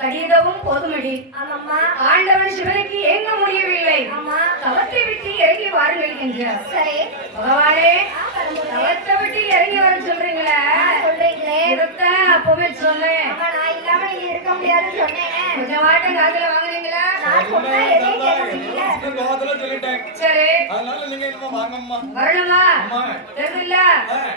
கடிதமும் பொதுமடி. ஆண்டவன் சிவனுக்கு ஏங்க முடியவில்லை? தவத்தை விட்டு இறங்கி வாருங்கள் என்றார். சரி. பகவானே தவத்தை விட்டு இறங்கி வர சொல்றீங்களே? சொல்றீங்களே. அப்பவே சொன்னேன். நான் இருக்க முடியாதுன்னு சொன்னேன். கொஞ்சம் வாட்டம் காதுல வாங்கினேன் சொல்லிட்டேன். சரி. அதனால நீங்க என்னமோ வாங்கம்மா வரணுமா? அம்மா. தெரியல.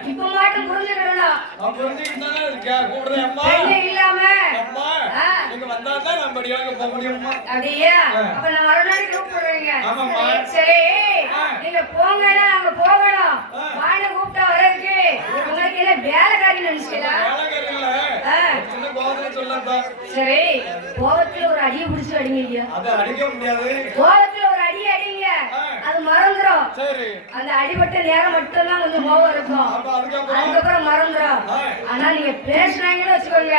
இப்ப மாட்டம் புரிஞ்சுக்கிடணும் நான் புரிஞ்சுக்கிட்டு தானே இருக்கேன். கூப்பிடுறேன் அம்மா. பெண்ணு இல்லாம. அம்மா. ஆ. நீங்க வந்தா தான் நான் படியாக போக முடியும்மா அப்படியா? அப்ப நான் மறுநாள் கூப்பிடுறீங்க. ஆமாம்மா. சரி. நீங்க நாங்க போகணும். வாங்க கூப்பிட்டா வரதுக்கு உங்களுக்கு என்ன வேலைக்காரி நினைச்சீங்களா சரி கோபத்துல ஒரு அடியை பிடிச்சு அடிங்க ஐயா அதை அடிக்க முடியாது. கோபத்துல ஒரு அடி அடிங்க. அது மறந்துடும் சரி. அந்த அடிபட்ட நேரம் மட்டும்தான் கொஞ்சம் கோபம் இருக்கும். அதுக்கப்புறம்? ஆ. ஆனா நீங்க பேசுனாங்கன்னு வச்சுக்கோங்க.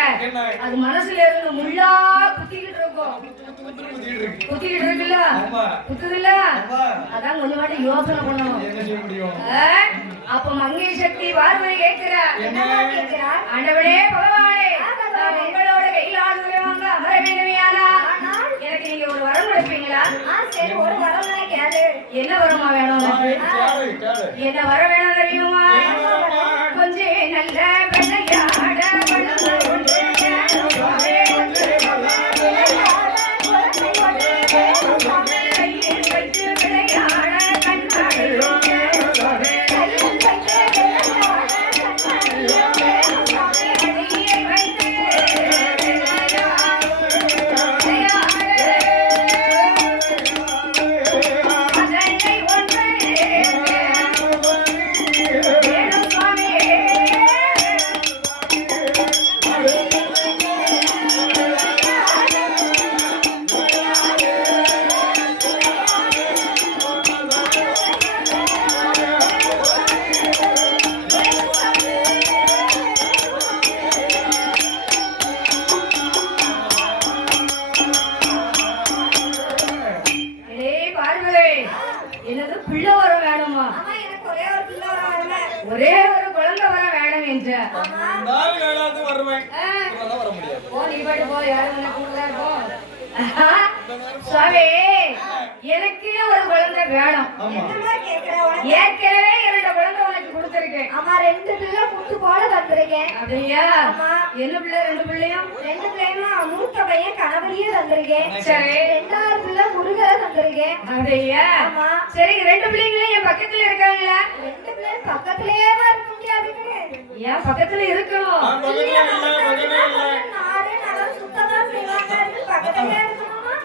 அது மனசுல இருந்து முள்ளா குத்திக்கிட்டு இருக்கும். குத்திக்கிட்டு இருக்குல்ல? குத்துதுல்ல? அதான் கொஞ்சம் மட்டும் யோசனை பண்ணணும். என்ன செய்ய முடியும்? ஆ? அப்ப மங்கை சக்தி பார்வதி கேட்கிற. ஆண்டவனே பகவானே. வேண்டுமையானா? ஆனால் எனக்கு நீங்க ஒரு வரம் கொடுப்பீங்களா? சரி ஒரு வரம் என்ன வரமா வேணும் என்ன வர வேணும் தெரியுமா? கொஞ்சம் நல்ல விளையாட என்ற. நாலு வேளாவது வருவேன். ஆ, இப்பெல்லாம் வர முடியாது. போ நீ பாட்டு போ யாரும் உன்னை கூப்பிடல போ. சுவாமி எனக்கு ஒரு குழந்தை வேணும். ஏற்கனவே இரண்டு குழந்தை உனக்கு கொடுத்துருக்கேன். ஆமா ரெண்டு பிள்ளை முட்டு போல தந்திருக்கேன். அப்படியா? ஆமா. என்ன பிள்ளை ரெண்டு பிள்ளையும்? ரெண்டு பிள்ளைமா மூத்த பையன் கணவரையே தந்திருக்கேன். சரி. ரெண்டாவது பிள்ளை முருகரை தந்திருக்கேன். அப்படியா. சரி ரெண்டு பிள்ளைங்களும் என் பக்கத்துல இருக்காங்களா ரெண்டு பிள்ளை பக்கத்திலேயே இருக்க முடியாதுன்னு ஏன் பக்கத்துல இருக்கணும்?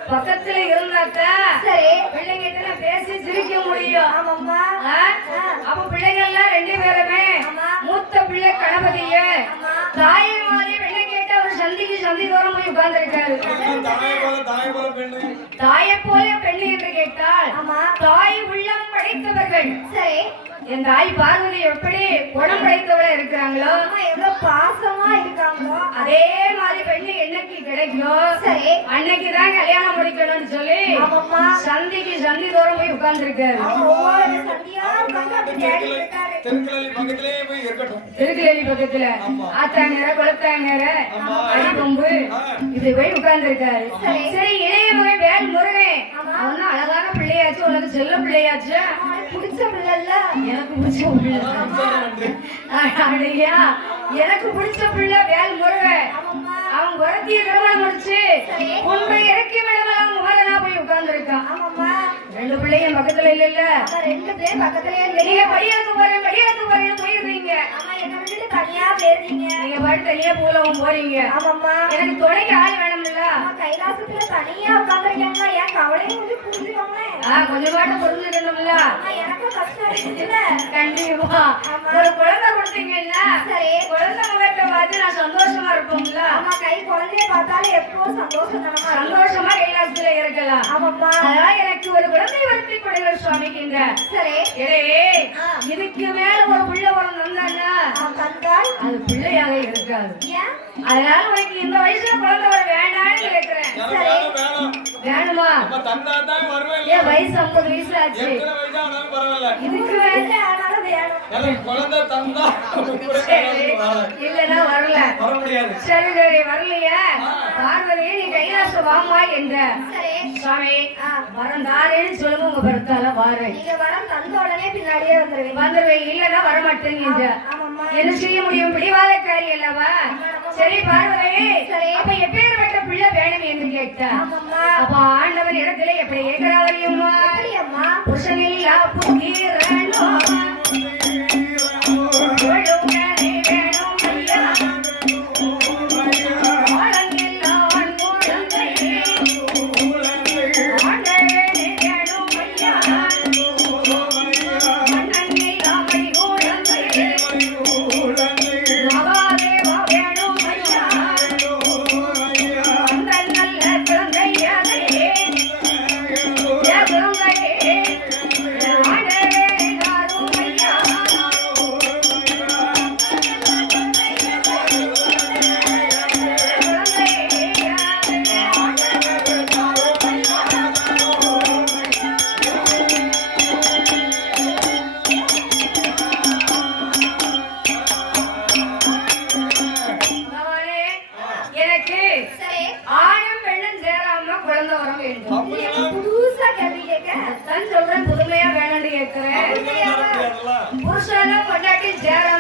பக்கத்துல இருந்தாத்தான் சரி பிள்ளைங்கிட்ட நான் பேசி சிரிக்க முடியும். ஆமாம்மா? அப்ப பிள்ளைங்கள்லாம் ரெண்டு பேருமே ஆமா. மூத்த பிள்ளை கணபதிய. தாயை மாதிரி பிள்ளை கேட்ட ஒரு சந்திக்கு சந்தி தூரம் போய் உட்கார்ந்து இருக்காரு தாயை போல தாயை போல பெண்ணு தாயை போல பெண்ணு என்று கேட்டால் ஆமா தாய் உள்ளம் படைத்தவர்கள் சரி என் தாய் பார்வதி எப்படி குணம் படைத்தவளா இருக்கிறாங்களோ எவ்வளவு பாசமா இருக்காங்களோ அதே மாதிரி பெண்ணு என்னைக்கு கிடைக்கும் சரி அன்னைக்கு தான் கல்யாணம் ஆமாம்மா. சந்திக்கு சந்தி தூரம் போய் உட்கார்ந்து இருக்காரு அவங்க ஒவ்வொரு சந்தியா உட்கார்ந்து அப்படி தேடிட்டு இருக்காரு. தெருக்களி பக்கத்திலேயே போய் இருக்கட்டும். திருக்கேலி பக்கத்துல. குளத்தாங்கர ஆமா. அடிபொம்பு. இது போய் உட்கார்ந்து இருக்காரு சரி. இளைய மகன் வேல் முருகன். ஆமா. அவன் தான் அழகான பிள்ளையாச்சு உனக்கு செல்ல பிள்ளையாச்சு? பிடிச்ச பிள்ளைல எனக்கு பிடிச்ச பிள்ளை. எனக்கு பிடிச்ச பிள்ளை வேல் முருகன். அவன் குரத்திய திருமணம் முடிச்சு. உன்னை இறக்கி விடலாம் முகரனா போய் உட்கார்ந்து இருக்கான் ஆமாம்மா ரெண்டு பிள்ளையும் பக்கத்துல இல்ல அவன் ரெண்டு பேரும் பக்கத்திலே நீங்க இல்லையே படியாக்கு போறேன் படியாக்கு போறேன்னு போயிடுறீங்க ஆமா என்ன விட்டுட்டு தனியா போயிருந்தீங்க நீங்க பாட்டு தனியா பூலவும் போறீங்க. ஆமாம்மா. எனக்கு துணைக்கு ஆள் வேணும்ல. அம்மா கைலாசத்துல தனியா உட்காந்துருக்காங்களா ஏன் கவலையும் கொஞ்சம் புரிஞ்சுக்கோங்களேன். கொஞ்சம் பாட்டு புரிஞ்சுக்கணும்ல. அம்மா எனக்கும் கஷ்டம் கண்டிப்பா. ஒரு குழந்தை கொடுத்தீங்கன்னா சரி குழந்தை முகத்தை பார்த்து நான் சந்தோஷமா இருப்போம்ல அம்மா கை குழந்தைய பார்த்தாலும் எப்பவும் சந்தோஷம். சந்தோஷமா கைலாசத்துல இருக்கலாம். ஆமாம்மா. அதனால எனக்கு ஒரு குழந்தை வருத்தி கொடுங்கள் சுவாமிக்கின்ற. சரி. இதுக்கு மேல ஒரு பிள்ளை அவன் தந்தால் அது பிள்ளையாக இருக்காது. ஏன்? அதனால உனக்கு இந்த வயசுல குழந்தை வர வேண்டாம்னு கேட்கிறேன் வேணும் வயசு ஐம்பது வயசு ஆச்சு இதுக்கு மேல எனக்கு குழந்தை தந்தா வரல. வர முடியாது. சரி சரி வரலையா. பார்வதி நீ கைலாச வாமா என்ற ஆ, வரம் தாரேன்னு சொல்லுங்க உங்க பருத்தால வாரு நீங்க வரம் தந்த உடனே பின்னாடியே வந்துருவீங்க. வந்துருவேன் என்ற. ஆமாம்மா. என்ன செய்ய முடியும் பிடிவாதக்காரி அல்லவா? சரி பார்வதி சரி. அப்ப எப்பேற்பட்ட பிள்ளை வேணும் என்று கேட்டா? அப்ப ஆண்டவன் இடத்துல எப்படி கேட்கிறாரியுமா கேட்க தான் சொல்றேன் புதுமையா வேணும்னு கேட்கிறேன். புருஷனும் பொண்டாட்டி சேராம